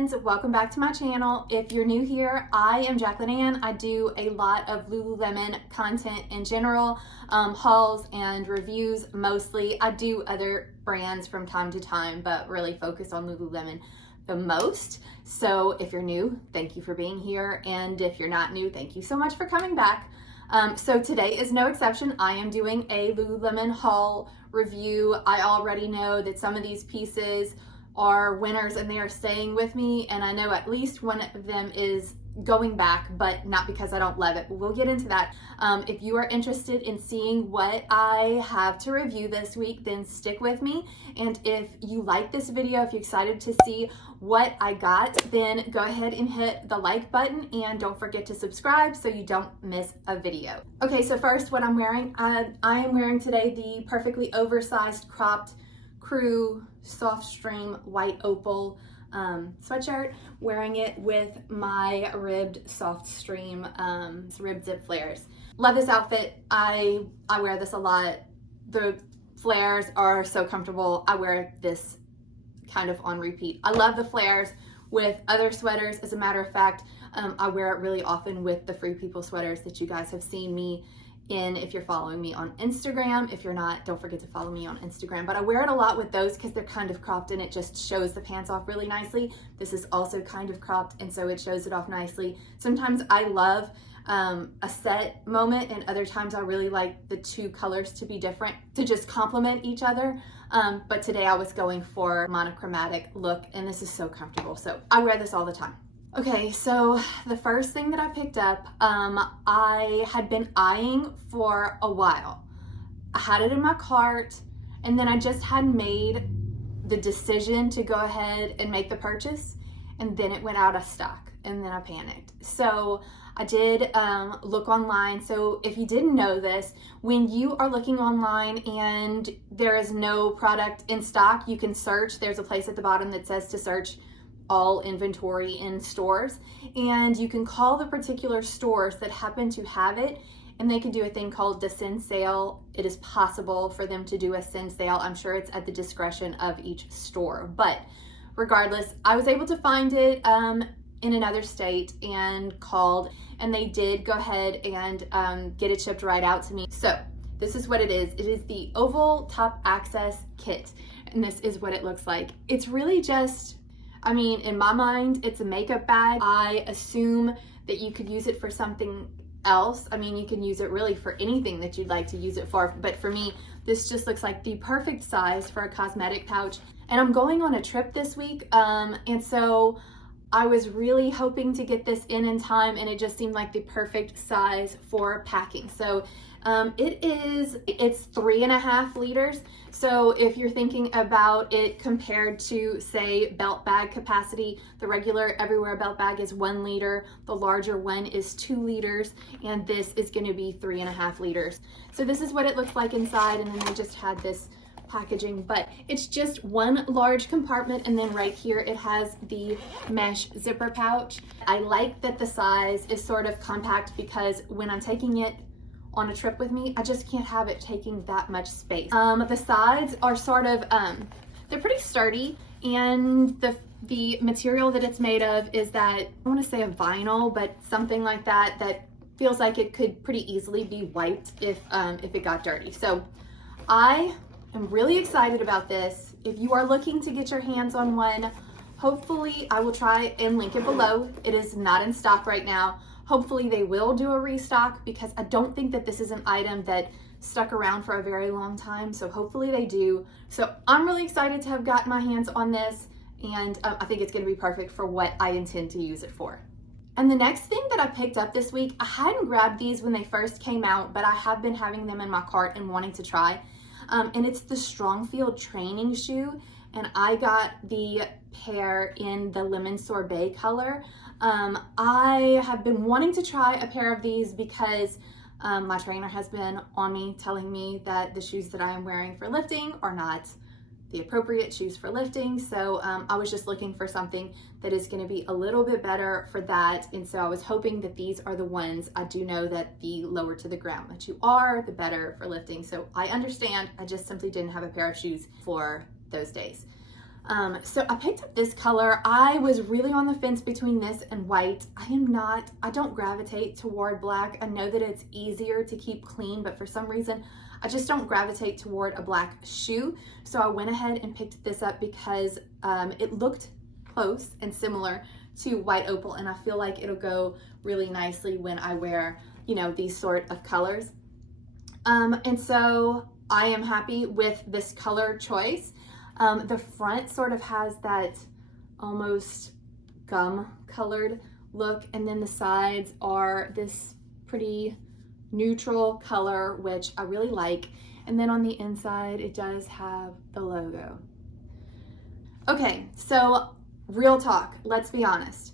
friends, welcome back to my channel. If you're new here, I am Jacqueline Ann. I do a lot of Lululemon content in general, hauls and reviews mostly. I do other brands from time to time, but really focus on Lululemon the most. So if you're new, thank you for being here. And if you're not new, thank you so much for coming back. So today is no exception. I am doing a Lululemon haul review. I already know that some of these pieces are winners and they are staying with me, and I know at least one of them is going back, but not because I don't love it. We'll get into that. If you are interested in seeing what I have to review this week, then stick with me. And if you like this video, if you're excited to see what I got, then go ahead and hit the like button and don't forget to subscribe so you don't miss a video. Okay, so first what I'm wearing, I am wearing today the perfectly oversized cropped crew SOFTSTREME white opal sweatshirt, wearing it with my ribbed SOFTSTREME ribbed zip flares. Love this outfit. I wear this a lot. The flares are so comfortable. I wear this kind of on repeat. I love the flares with other sweaters. As a matter of fact, I wear it really often with the Free People sweaters that you guys have seen me in if you're following me on Instagram. If you're not, don't forget to follow me on Instagram. But I wear it a lot with those because they're kind of cropped and it just shows the pants off really nicely. This is also kind of cropped and so it shows it off nicely. Sometimes I love a set moment, and other times I really like the two colors to be different, to just complement each other. But today I was going for a monochromatic look, and this is so comfortable. So I wear this all the time. Okay, so the first thing that I picked up, I had been eyeing for a while. I had it in my cart, and then I just had made the decision to go ahead and make the purchase, and then it went out of stock, and then I panicked. So I did look online. So if you didn't know this, when you are looking online and there is no product in stock, you can search. There's a place at the bottom that says to search all inventory in stores, and you can call the particular stores that happen to have it, and they can do a thing called the send sale. It is possible for them to do a send sale. I'm sure it's at the discretion of each store, but regardless, I was able to find it in another state and called, and they did go ahead and get it shipped right out to me. So this is what it is. It is the Oval Top Access Kit, and this is what it looks like. It's really just, I mean, in my mind, it's a makeup bag. I assume that you could use it for something else. I mean, you can use it really for anything that you'd like to use it for. But for me, this just looks like the perfect size for a cosmetic pouch. And I'm going on a trip this week. And so I was really hoping to get this in time, and it just seemed like the perfect size for packing. So it's 3.5 liters. So if you're thinking about it compared to, say, belt bag capacity, the regular everywhere belt bag is 1 liter, the larger one is 2 liters, and this is going to be 3.5 liters. So this is what it looks like inside, and then they just had this packaging, but it's just one large compartment, and then right here it has the mesh zipper pouch. I like that the size is sort of compact because when I'm taking it on a trip with me, I just can't have it taking that much space. The sides are sort of, they're pretty sturdy, and the material that it's made of is that, I want to say a vinyl, but something like that, that feels like it could pretty easily be wiped if it got dirty. So I'm really excited about this. If you are looking to get your hands on one, hopefully I will try and link it below. It is not in stock right now. Hopefully they will do a restock because I don't think that this is an item that stuck around for a very long time. So hopefully they do. So I'm really excited to have gotten my hands on this, and I think it's going to be perfect for what I intend to use it for. And the next thing that I picked up this week, I hadn't grabbed these when they first came out, but I have been having them in my cart and wanting to try. And it's the STRONGFEEL training shoe, and I got the pair in the lemon sorbet color. I have been wanting to try a pair of these because my trainer has been on me telling me that the shoes that I am wearing for lifting are not the appropriate shoes for lifting. So I was just looking for something that is going to be a little bit better for that. And so I was hoping that these are the ones. I do know that the lower to the ground that you are, the better for lifting. So I understand. I just simply didn't have a pair of shoes for those days. So I picked up this color. I was really on the fence between this and white. I don't gravitate toward black. I know that it's easier to keep clean, but for some reason, I just don't gravitate toward a black shoe. So I went ahead and picked this up because it looked close and similar to white opal, and I feel like it'll go really nicely when I wear, you know, these sort of colors. And so I am happy with this color choice. The front sort of has that almost gum colored look, and then the sides are this pretty neutral color, which I really like. And then on the inside, it does have the logo. Okay, so real talk, let's be honest.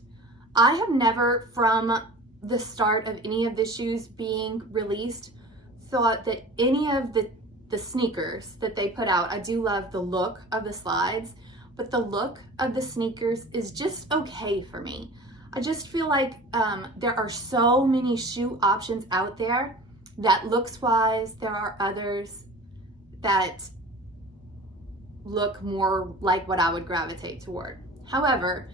I have never, from the start of any of the shoes being released, thought that any of the sneakers that they put out, I do love the look of the slides, but the look of the sneakers is just okay for me. I just feel like there are so many shoe options out there that looks wise, there are others that look more like what I would gravitate toward. However,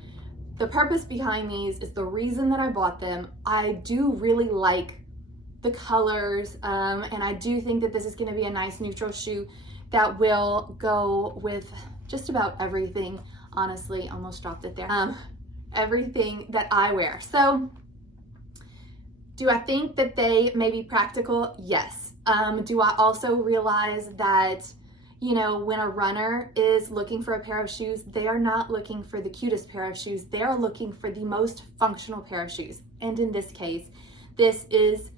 the purpose behind these is the reason that I bought them. I do really like the colors, and I do think that this is going to be a nice neutral shoe that will go with just about everything. Honestly, almost dropped it there. Everything that I wear. So do I think that they may be practical? Yes. Do I also realize that, you know, when a runner is looking for a pair of shoes, they are not looking for the cutest pair of shoes. They are looking for the most functional pair of shoes. And in this case, this is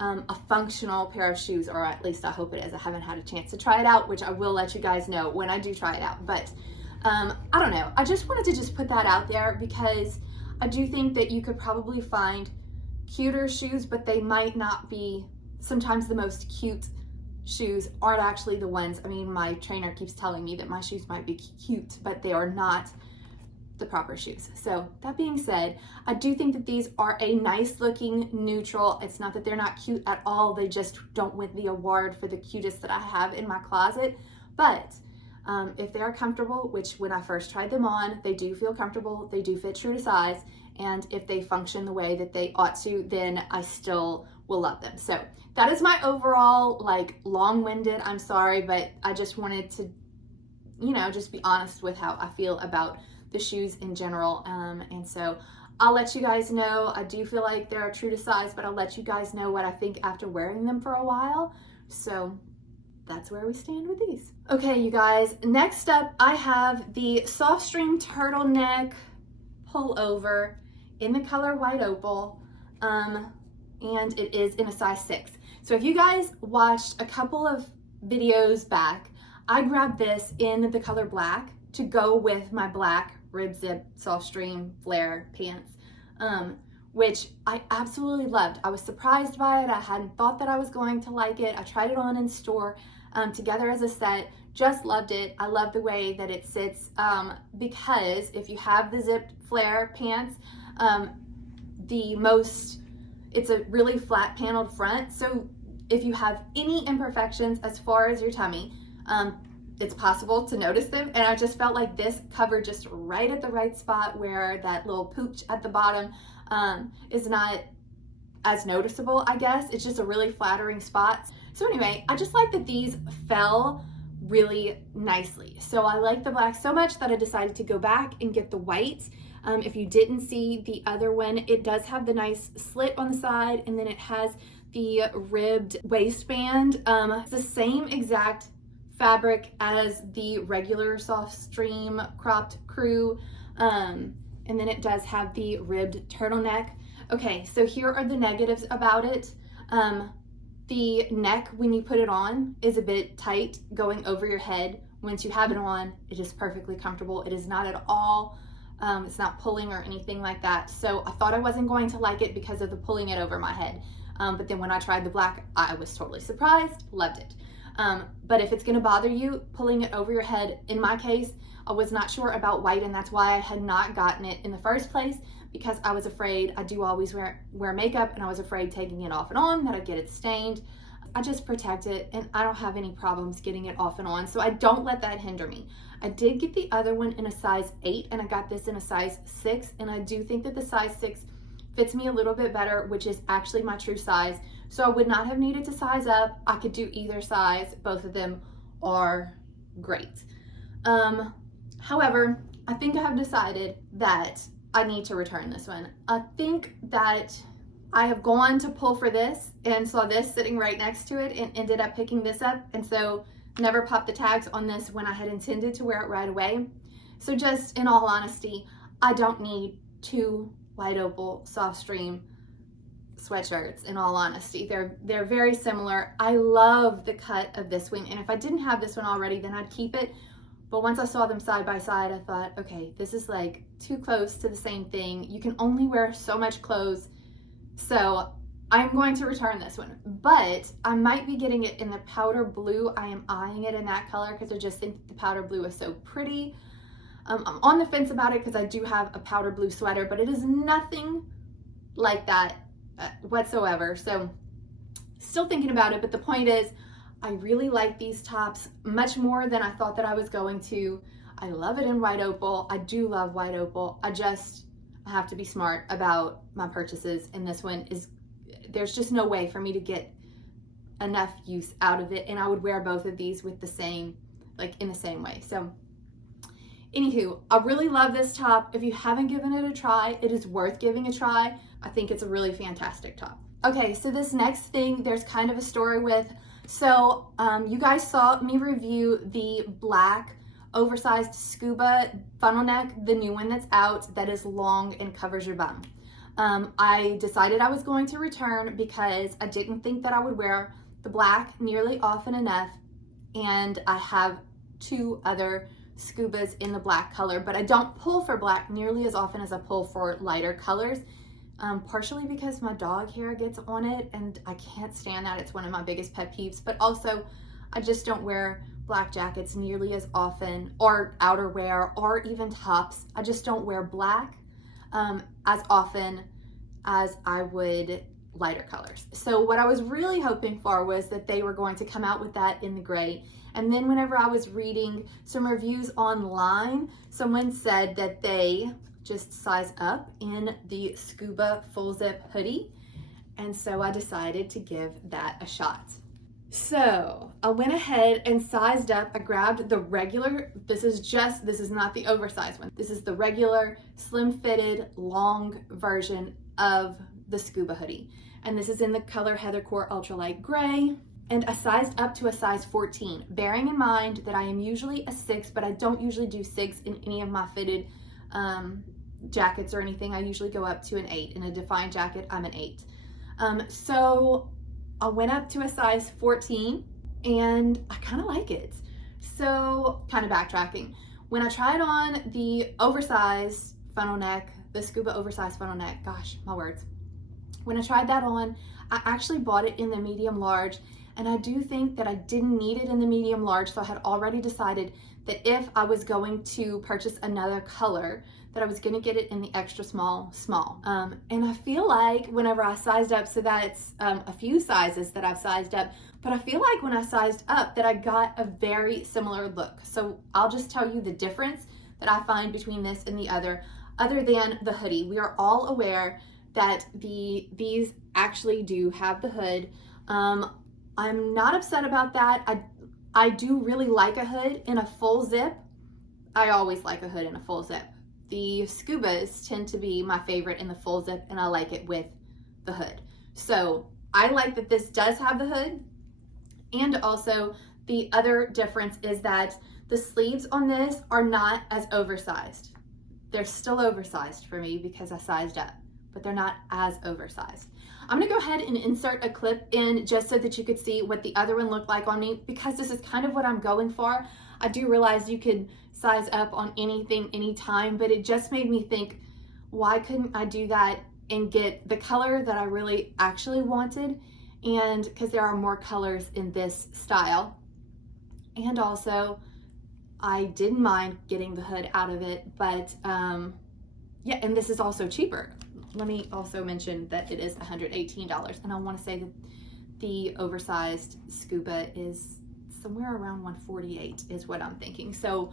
a functional pair of shoes, or at least I hope it is. I haven't had a chance to try it out, which I will let you guys know when I do try it out. But I don't know. I just wanted to just put that out there because I do think that you could probably find cuter shoes, but they might not be. Sometimes the most cute shoes aren't actually the ones. I mean, my trainer keeps telling me that my shoes might be cute, but they are not the proper shoes. So that being said, I do think that these are a nice looking neutral. It's not that they're not cute at all. They just don't win the award for the cutest that I have in my closet. But if they are comfortable, which when I first tried them on, they do feel comfortable. They do fit true to size. And if they function the way that they ought to, then I still will love them. So that is my overall, like, long-winded, I'm sorry, but I just wanted to, you know, just be honest with how I feel about the shoes in general. And so I'll let you guys know. I do feel like they're true to size, but I'll let you guys know what I think after wearing them for a while. So that's where we stand with these. Okay, you guys, next up I have the SOFTSTREME Turtleneck Pullover in the color White Opal, and it is in a size 6. So if you guys watched a couple of videos back, I grabbed this in the color black to go with my black rib zip SOFTSTREME flare pants, which I absolutely loved. I was surprised by it. I hadn't thought that I was going to like it. I tried it on in store together as a set. Just loved it. I love the way that it sits, because if you have the zipped flare pants, it's a really flat paneled front. So if you have any imperfections as far as your tummy, it's possible to notice them. And I just felt like this covered just right at the right spot where that little pooch at the bottom is not as noticeable, I guess. It's just a really flattering spot. So anyway, I just like that these fell really nicely. So I like the black so much that I decided to go back and get the white. If you didn't see the other one, it does have the nice slit on the side, and then it has the ribbed waistband. It's the same exact fabric as the regular SOFTSTREME cropped crew, and then it does have the ribbed turtleneck. Okay, so here are the negatives about it. The neck, when you put it on, is a bit tight going over your head. Once you have it on, it is perfectly comfortable. It is not at all, it's not pulling or anything like that. So I thought I wasn't going to like it because of the pulling it over my head. But then when I tried the black, I was totally surprised, loved it. But if it's gonna bother you, pulling it over your head, in my case, I was not sure about white, and that's why I had not gotten it in the first place, because I was afraid. I do always wear makeup, and I was afraid taking it off and on that I'd get it stained. I just protect it and I don't have any problems getting it off and on. So I don't let that hinder me. I did get the other one in a size 8 and I got this in a size 6. And I do think that the size 6 fits me a little bit better, which is actually my true size. So I would not have needed to size up. I could do either size. Both of them are great. However, I think I have decided that I need to return this one. I think that I have gone to pull for this and saw this sitting right next to it and ended up picking this up, and so never popped the tags on this when I had intended to wear it right away. So just in all honesty, I don't need 2 Wide Opal SOFTSTREME sweatshirts. In all honesty, they're very similar. I love the cut of this one, and if I didn't have this one already, then I'd keep it. But once I saw them side by side, I thought, okay, this is like too close to the same thing. You can only wear so much clothes. So I'm going to return this one, but I might be getting it in the powder blue. I am eyeing it in that color because I just think the powder blue is so pretty. I'm on the fence about it because I do have a powder blue sweater, but it is nothing like that whatsoever. So still thinking about it, but the point is, I really like these tops much more than I thought that I was going to. I love it in Wide Opal. I do love Wide Opal. I have to be smart about my purchases, and this one is, there's just no way for me to get enough use out of it, and I would wear both of these with the same, like in the same way. So anywho, I really love this top. If you haven't given it a try, it is worth giving a try. I think it's a really fantastic top. Okay, so this next thing, there's kind of a story with. So you guys saw me review the black oversized scuba funnel neck, the new one that's out, that is long and covers your bum. I decided I was going to return because I didn't think that I would wear the black nearly often enough, and I have 2 other scubas in the black color, but I don't pull for black nearly as often as I pull for lighter colors, partially because my dog hair gets on it and I can't stand that. It's one of my biggest pet peeves, but also I just don't wear black jackets nearly as often, or outerwear, or even tops. I just don't wear black as often as I would lighter colors. So what I was really hoping for was that they were going to come out with that in the gray. And then whenever I was reading some reviews online, someone said that they just size up in the SCUBA full zip hoodie. And so I decided to give that a shot. So I went ahead and sized up. I grabbed the regular, this is not the oversized one. This is the regular slim fitted long version of the SCUBA hoodie. And this is in the color Heathercore Ultralight Gray. And I sized up to a size 14, bearing in mind that I am usually a 6, but I don't usually do 6 in any of my fitted jackets or anything. I usually go up to an 8. In a defined jacket, I'm an 8. So I went up to a size 14 and I kind of like it. So kind of backtracking. When I tried on the oversized funnel neck, the SCUBA oversized funnel neck, gosh, my words. When I tried that on, I actually bought it in the medium large, and I do think that I didn't need it in the medium large, so I had already decided that if I was going to purchase another color, that I was gonna get it in the extra small. And I feel like whenever I sized up, so that's a few sizes that I've sized up, but I feel like when I sized up that I got a very similar look. So I'll just tell you the difference that I find between this and the other than the hoodie. We are all aware that these actually do have the hood. I'm not upset about that. I do really like a hood in a full zip. I always like a hood in a full zip. The SCUBAs tend to be my favorite in the full zip, and I like it with the hood. So I like that this does have the hood. And also the other difference is that the sleeves on this are not as oversized. They're still oversized for me because I sized up, but they're not as oversized. I'm gonna go ahead and insert a clip in just so that you could see what the other one looked like on me, because this is kind of what I'm going for. I do realize you could size up on anything, anytime, but it just made me think, why couldn't I do that and get the color that I really actually wanted? And because there are more colors in this style. And also, I didn't mind getting the hood out of it, but yeah, and this is also cheaper. Let me also mention that it is $118, and I want to say that the oversized SCUBA is somewhere around $148 is what I'm thinking. So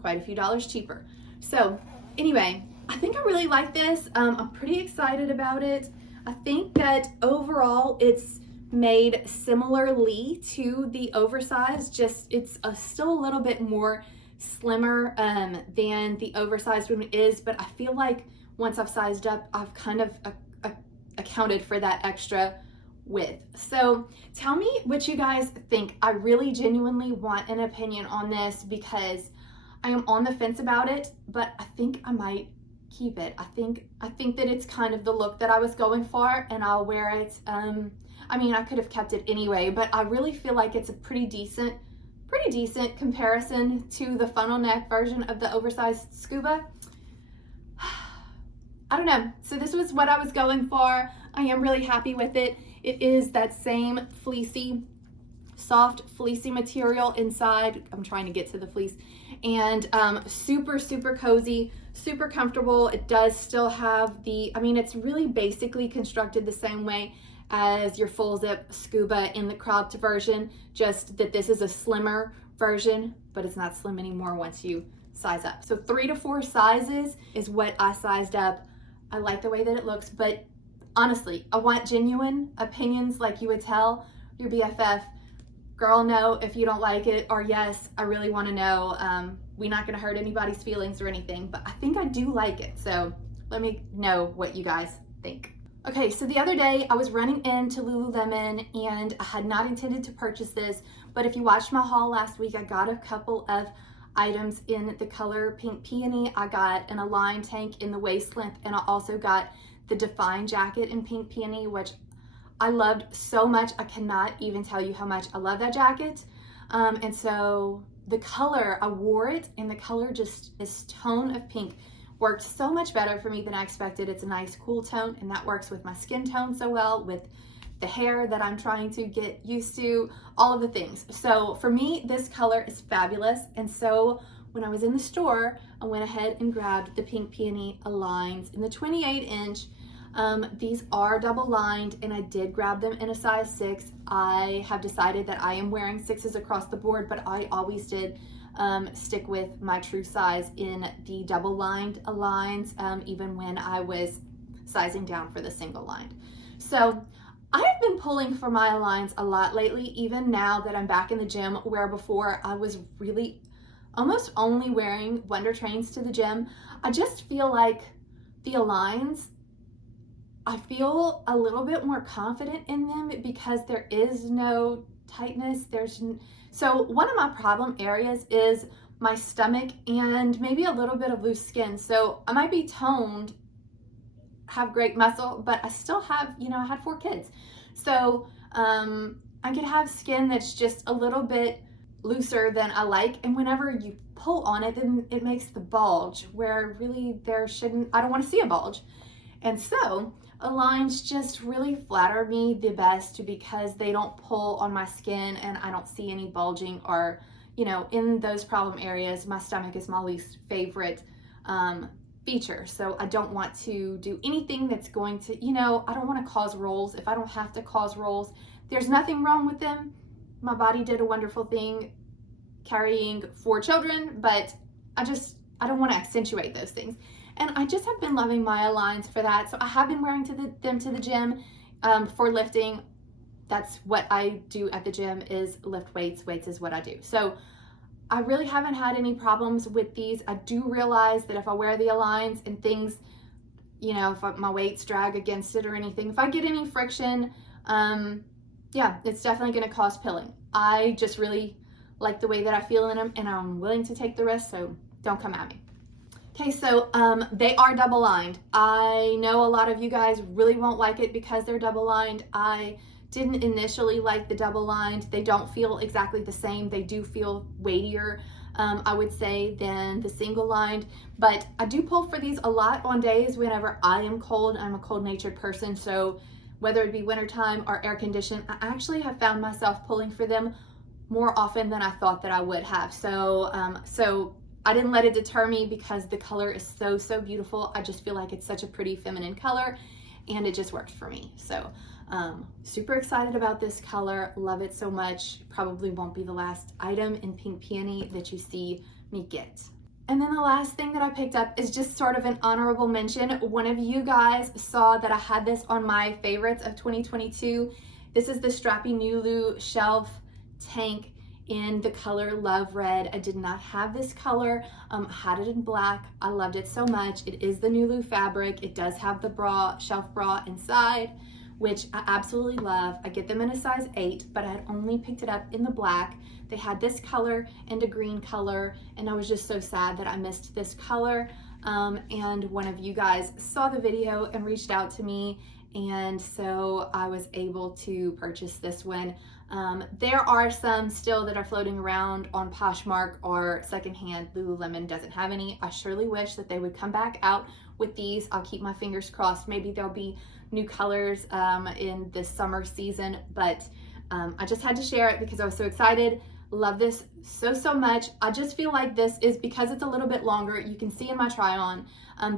quite a few dollars cheaper. So anyway, I think I really like this. I'm pretty excited about it. I think that overall it's made similarly to the oversized, just it's still a little bit more slimmer than the oversized one is, but I feel like once I've sized up, I've kind of accounted for that extra width. So tell me what you guys think. I really genuinely want an opinion on this because I am on the fence about it, but I think I might keep it. I think that it's kind of the look that I was going for, and I'll wear it. I mean, I could have kept it anyway, but I really feel like it's a pretty decent comparison to the funnel neck version of the oversized SCUBA. I don't know. So this was what I was going for. I am really happy with it. It is that same fleecy, soft fleecy material inside. I'm trying to get to the fleece. And super, super cozy, super comfortable. It does still have the, I mean, it's really basically constructed the same way as your full zip SCUBA in the cropped version, just that this is a slimmer version, but it's not slim anymore once you size up. So 3 to 4 sizes is what I sized up. I like the way that it looks, but honestly, I want genuine opinions like you would tell your BFF, girl, no, if you don't like it, or yes, I really want to know. We're not going to hurt anybody's feelings or anything, but I think I do like it. So let me know what you guys think. Okay, so the other day I was running into Lululemon and I had not intended to purchase this, but if you watched my haul last week, I got a couple of items in the color Pink Peony. I got an Align tank in the waist length, and I also got the Define jacket in Pink Peony, which I loved so much. I cannot even tell you how much I love that jacket. And so the color, I wore it, and the color just, this tone of pink worked so much better for me than I expected. It's a nice cool tone, and that works with my skin tone so well, with the hair that I'm trying to get used to, all of the things. So for me, this color is fabulous. And so when I was in the store, I went ahead and grabbed the Pink Peony Aligns in the 28-inch. These are double lined, and I did grab them in a size 6. I have decided that I am wearing 6s across the board, but I always did stick with my true size in the double lined Aligns, even when I was sizing down for the single lined. So I have been pulling for my Aligns a lot lately, even now that I'm back in the gym, where before I was really almost only wearing Wonder Trains to the gym. I just feel like the Aligns, I feel a little bit more confident in them because there is no tightness. So one of my problem areas is my stomach and maybe a little bit of loose skin. So I might be toned, have great muscle, but I still have, you know, I had 4 kids. So I could have skin that's just a little bit looser than I like. And whenever you pull on it, then it makes the bulge where really there shouldn't, I don't want to see a bulge. And so Aligns just really flatter me the best because they don't pull on my skin and I don't see any bulging, or, you know, in those problem areas, my stomach is my least favorite feature. So I don't want to do anything that's going to, you know, I don't want to cause rolls. If I don't have to cause rolls, there's nothing wrong with them. My body did a wonderful thing carrying 4 children, but I don't want to accentuate those things. And I just have been loving my Aligns for that. So I have been wearing them to the gym for lifting. That's what I do at the gym, is lift weights. Weights is what I do. So I really haven't had any problems with these. I do realize that if I wear the Aligns and things, you know, if my weights drag against it or anything, if I get any friction, yeah, it's definitely going to cause pilling. I just really like the way that I feel in them, and I'm willing to take the risk, so don't come at me. Okay, so they are double lined. I know a lot of you guys really won't like it because they're double lined. I didn't initially like the double lined. They don't feel exactly the same. They do feel weightier, I would say, than the single lined. But I do pull for these a lot on days whenever I am cold. I'm a cold natured person, so whether it be wintertime or air conditioned, I actually have found myself pulling for them more often than I thought that I would have. So I didn't let it deter me because the color is so beautiful. I just feel like it's such a pretty feminine color, and it just worked for me. So Super excited about this color, love it so much. Probably won't be the last item in Pink Peony that you see me get. And then the last thing that I picked up is just sort of an honorable mention. One of you guys saw that I had this on my favorites of 2022. This is the STRAPPY NULU shelf tank in the color Love Red. I did not have this color, had it in black. I loved it so much. It is the NULU fabric. It does have the bra, shelf bra inside, which I absolutely love. I get them in a size 8, but I had only picked it up in the black. They had this color and a green color, and I was just so sad that I missed this color. And one of you guys saw the video and reached out to me, and so I was able to purchase this one. There are some still that are floating around on Poshmark or secondhand. Lululemon doesn't have any. I surely wish that they would come back out with these. I'll keep my fingers crossed. Maybe there'll be new colors in this summer season, but I just had to share it because I was so excited. Love this so much. I just feel like this is, because it's a little bit longer, you can see in my try on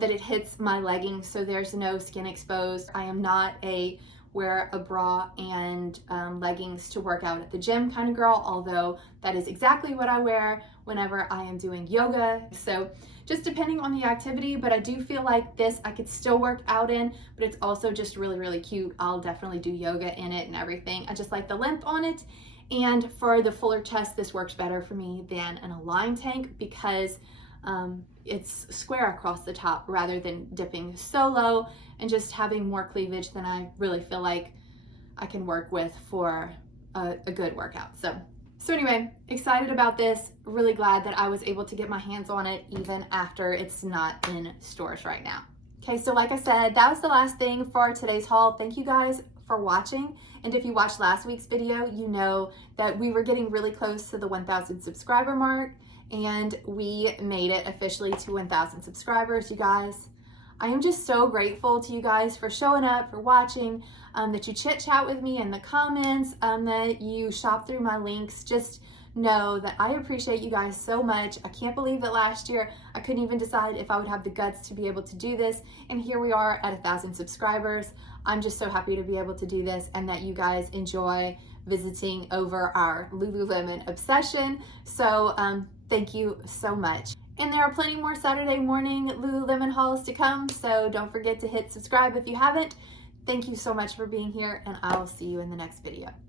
that it hits my leggings, so there's no skin exposed. I am not a wear a bra and leggings to work out at the gym kind of girl, although that is exactly what I wear whenever I am doing yoga. So just depending on the activity, but I do feel like this I could still work out in, but it's also just really cute. I'll definitely do yoga in it and everything. I just like the length on it. And for the fuller chest, this works better for me than an Align tank because it's square across the top rather than dipping so low and just having more cleavage than I really feel like I can work with for a good workout. So anyway, excited about this. Really glad that I was able to get my hands on it even after it's not in stores right now. Okay, so like I said, that was the last thing for today's haul. Thank you guys for watching. And if you watched last week's video, you know that we were getting really close to the 1,000 subscriber mark, and we made it officially to 1,000 subscribers, you guys. I am just so grateful to you guys for showing up, for watching, that you chit chat with me in the comments, that you shop through my links. Just know that I appreciate you guys so much. I can't believe that last year I couldn't even decide if I would have the guts to be able to do this, and here we are at 1,000 subscribers. I'm just so happy to be able to do this and that you guys enjoy visiting over our Lululemon obsession. So thank you so much. And there are plenty more Saturday morning Lululemon hauls to come, so don't forget to hit subscribe if you haven't. Thank you so much for being here, and I will see you in the next video.